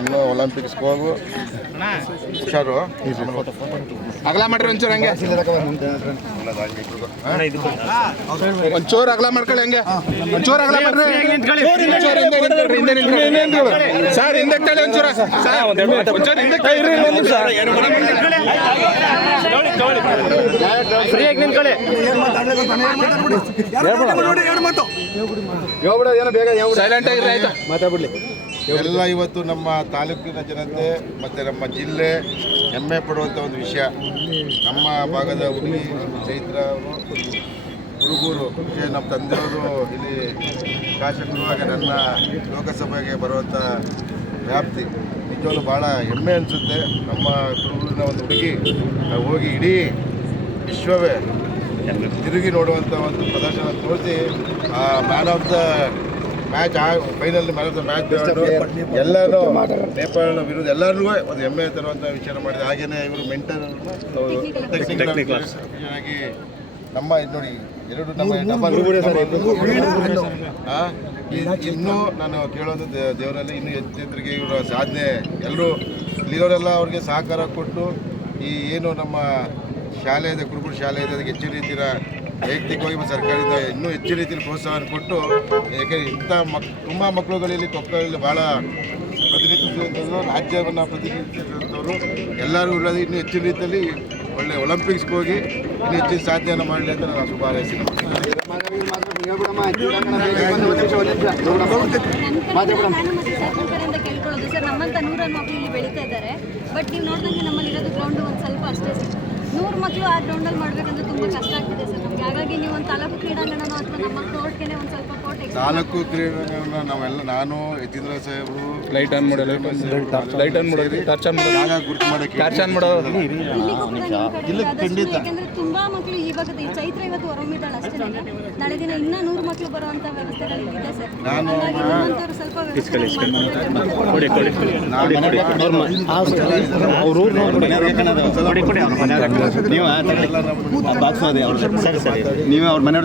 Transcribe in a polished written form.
ಇನ್ನೂ ಒಲಿಂಪಿಕ್ಸ್ಗೆ ಹೋಗು ಹುಷಾರು. ಅಗಲ ಮಾಡ್ರಿ ಒಂಚೂರು ಹಂಗೆ, ಒಂಚೂರು ಅಗಲ ಮಾಡ್ಕೊಳ್ಳಿ ಹಂಗೆ, ಒಂಚೂರು ಅಗಲ ಮಾಡ್ರಿ. ಸರ್ ಹಿಂದೆ ತಳಿ ಒಂಚೂರು, ಒಂಚೂರು ಹಿಂದೆ ಸೈಲೆಂಟ್ ಆಗಿರಿ ಆಯ್ತಾ, ಮಾತಾಡ್ಬಿಡ್ಲಿ. ಎಲ್ಲ ಇವತ್ತು ನಮ್ಮ ತಾಲೂಕಿನ ಜನತೆ ಮತ್ತು ನಮ್ಮ ಜಿಲ್ಲೆ ಹೆಮ್ಮೆ ಪಡುವಂಥ ಒಂದು ವಿಷಯ. ನಮ್ಮ ಭಾಗದ ಹುಡುಗಿ ಚೈತ್ರ ಅವರು ಹುಡುಗರು ನಮ್ಮ ತಂದೆಯವರು ಇಲ್ಲಿ ಶಾಸಕರು ಹಾಗೆ ನನ್ನ ಲೋಕಸಭೆಗೆ ಬರುವಂಥ ವ್ಯಾಪ್ತಿ ನಿಜವಾಗ್ಲೂ ಭಾಳ ಹೆಮ್ಮೆ ಅನಿಸುತ್ತೆ. ನಮ್ಮ ಕುರುಬೂರಿನ ಒಂದು ಹುಡುಗಿ ಹೋಗಿ ಇಡೀ ವಿಶ್ವವೇ ತಿರುಗಿ ನೋಡುವಂಥ ಒಂದು ಪ್ರದರ್ಶನ ತೋರಿಸಿ man of the match final man of the match ಎಲ್ಲರೂ ನೇಪಾಳ ವಿರುದ್ಧ ಎಲ್ಲರಿಗೂ ಒಂದು ಹೆಮ್ಮೆ ತರುವಂಥ ವಿಚಾರ ಮಾಡಿದೆ. ಹಾಗೆಯೇ ಇವರು ಮೆಂಟಲ್ ಆಗಿ ನಮ್ಮ ಇದು ನೋಡಿ ಎರಡು ನಮ್ಮ ಇನ್ನೂ ನಾನು ಕೇಳೋದು ದೇವರಲ್ಲಿ ಇನ್ನೂ ಹೆಚ್ಚಿನರಿಗೆ ಇವರ ಸಾಧನೆ ಎಲ್ಲರೂ ಇಲ್ಲಿರೋರೆಲ್ಲ ಅವ್ರಿಗೆ ಸಹಕಾರ ಕೊಟ್ಟು ಈ ಏನು ನಮ್ಮ ಶಾಲೆ ಇದೆ, ಕುರುಬೂರು ಶಾಲೆ ಇದೆ, ಅದಕ್ಕೆ ಹೆಚ್ಚಿನ ರೀತಿಯ ವೈಯಕ್ತಿಕವಾಗಿ ಸರ್ಕಾರದಿಂದ ಇನ್ನೂ ಹೆಚ್ಚಿನ ರೀತಿಯಲ್ಲಿ ಪ್ರೋತ್ಸಾಹ ಕೊಟ್ಟು, ಯಾಕೆಂದರೆ ಇಂಥ ತುಂಬ ಮಕ್ಕಳುಗಳಲ್ಲಿ ಕೊಕ್ಕರಲ್ಲಿ ಭಾಳ ಪ್ರತಿನಿಧಿಸುವಂಥದ್ದು, ರಾಜ್ಯವನ್ನು ಪ್ರತಿನಿಧಿಸುವಂಥವ್ರು ಎಲ್ಲರೂ ಇಲ್ಲದೆ ಇನ್ನೂ ಹೆಚ್ಚಿನ ರೀತಿಯಲ್ಲಿ ಒಳ್ಳೆ ಒಲಿಂಪಿಕ್ಸ್ಗೆ ಹೋಗಿ ಇನ್ನೂ ಹೆಚ್ಚಿನ ಸಾಧನೆಯನ್ನು ಮಾಡಲಿ ಅಂತ ನಾನು ಶುಭ ಹಾರೈಸ್ತೀನಿ. ಸರ್, ನಮ್ಮಂತ 100 ಮಕ್ಕಳು ಇಲ್ಲಿ ಬೆಳೀತಾ ಇದ್ದಾರೆ. ಬಟ್ ನೀವು ನೋಡಿದಂಗೆ ನಮ್ಮಲ್ಲಿ ಇರೋದು ಗ್ರೌಂಡ್ ಒಂದು ಸ್ವಲ್ಪ ಅಷ್ಟೇ. 100 ಮಕ್ಕಳು ಆ ಗ್ರೌಂಡಲ್ಲಿ ಮಾಡಬೇಕಂದ್ರೆ ತುಂಬ ಕಷ್ಟ ಆಗ್ತಿದೆ ಸರ್ ನಮಗೆ. ಹಾಗಾಗಿ ನೀವು ಒಂದು ತಾಲೂಕು ಕ್ರೀಡಾಂಗಣನೋ ಅಥವಾ ನಮ್ಮ ಕೋರ್ಟ್ಗೆ ಒಂದು ಸ್ವಲ್ಪ ಕೋರ್ಟ್ ತಾಲೂಕು ಕ್ರೀಡಾಂಗಣ ನಾವೆಲ್ಲ ನಾನು ಯತೀಂದ್ರ ಸಾಹೇಬರು ಲೈಟ್ ಆನ್ ಮಾಡೋ ಟಾರ್ಚ್ ಆನ್ ಮಾಡೋ ಯಾಕೆಂದ್ರೆ ತುಂಬಾ ಮಕ್ಕಳು ಇವಾಗ ಚೈತ್ರ ಇವತ್ತು ಹೊರಮಿದ್ದಾಳೆ ಅಷ್ಟೇ. ನಾಳೆ ದಿನ ಇನ್ನೂ 100 ಮಕ್ಕಳು ಬರುವಂತ ವ್ಯವಸ್ಥೆಗಳಿದೆ ಸರ್. ಹಾಗಾಗಿ ಸ್ವಲ್ಪ ನೀವು ಅವ್ರ ಮನೆ